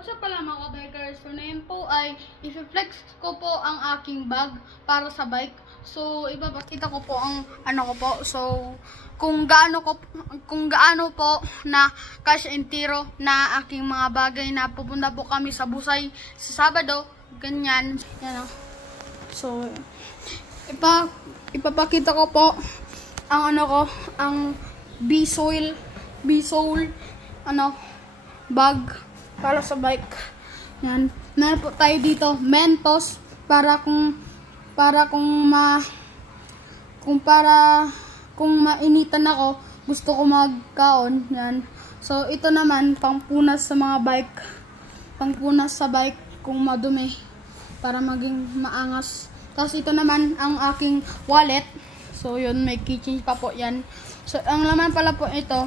What's up pala mga bikers? So ngayon po ay i-flex ko po ang aking bag para sa bike. So ipapakita ko po ang ano ko po. So kung gaano po na cash and tiro na aking mga bagay na pupunta po kami sa Busay sa Sabado, ganyan. Yan o. So ipapakita ko po ang ano ko, ang B-Soul bag para sa bike. Yan. Meron po tayo dito Mentos para kung mainitan ako, gusto ko magkaon. Yan. So ito naman pangpunas sa mga bike. Pangpunas sa bike kung madumi para maging maangas. Tapos ito naman ang aking wallet. So yun, may keychain pa po yan. So ang laman pala po ito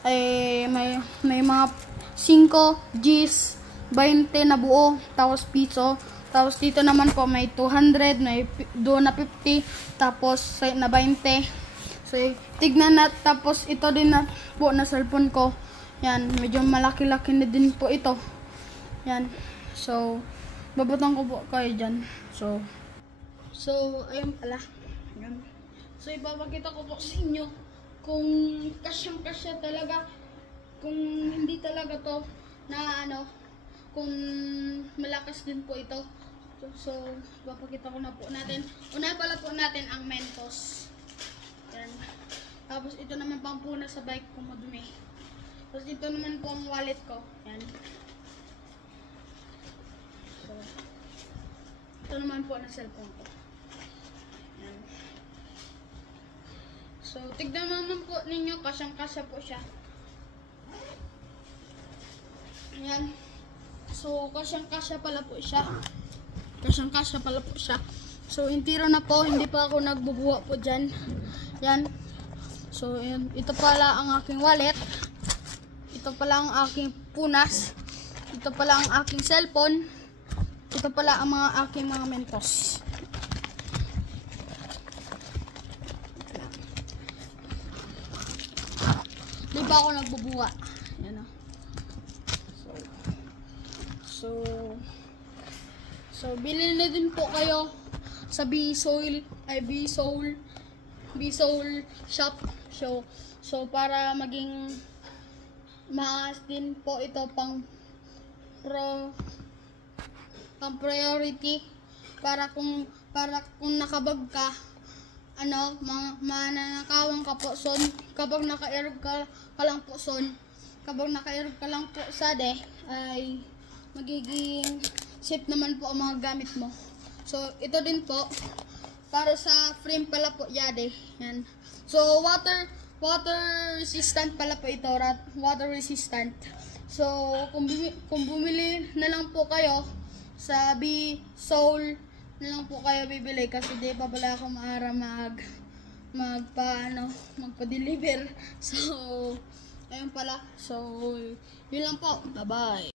ay may mga 5 Gs, 20 na buo, tapos piso. Tapos dito naman po may 200, may doon na 50, tapos na 20. So tignan na, tapos ito din na po na cellphone ko. Yan, medyo malaki-laki na din po ito. Yan. So babutang ko po kayo dyan. So ayun pala. Yan. So ipapakita ko po sa inyo kung kasyang-kasya talaga, kung hindi talaga to na kung malakas din po ito. So papakita ko na po natin. Una pala po natin ang Mentos. Yan. Tapos ito naman pampuna sa bike kung madumi. Tapos ito naman po ang wallet ko. Yan. So ito naman po na cellphone ko. Yan. So tignan naman po ninyo, kasyang-kasya po siya. Yan. So kasyang-kasya pala po siya. So intiro na po, hindi pa ako nagbubuha po dyan. Yan. So yun, ito pala ang aking wallet. Ito pala ang aking punas. Ito pala ang aking cellphone. Ito pala ang aking mga Mentos. Di ba ako nagbubuha? Yan o. So bilhin na din po kayo sa B-Soul shop. So para maging maas din po ito pang priority para kung nakabag ka, mananakawan ka po son kapag naka-airg ka lang po son. Kapag naka-airg ka lang po sa ay magiging safe naman po ang mga gamit mo. So ito din po para sa frame pala po yade. Yan. So water resistant pala po ito, water resistant. So kung bumili na lang po kayo sa B-Soul na lang po kayo bibili, kasi di pa pala ako maara magpa-deliver. So ayun pala. So yun lang po. Bye bye.